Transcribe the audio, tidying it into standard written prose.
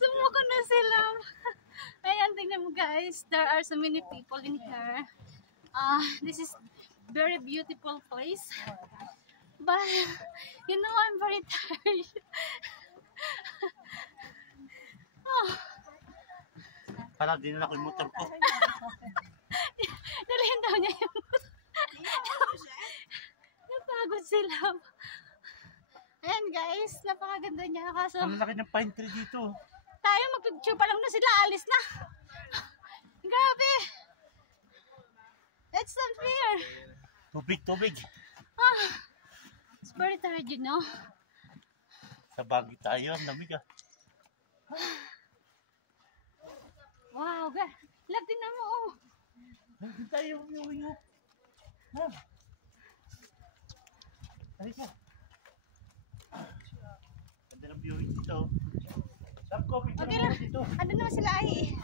Sumuko na sila. Ayan, tingnan mo guys. There are so many people in here. This is very beautiful place. But, you know, I'm very tired. Para din ako yung motor ko. Dalhin daw niya yung motor. Napagod sila. Ayan guys, napakaganda niya. Kaso, Ang laki ng pine tree dito. tayo mag-picture pa lang na sila. Alis na. Grabe. It's not fair. Tubig. It's very tired, you know. Sa Baguio tayo, ang lamig ah. Wow, love din na mo. Oh. Hindi tayo yung ha? Halika. Ganda ng viewing dito. Saan coffee Okay lang. dito? Ano naman sila ay?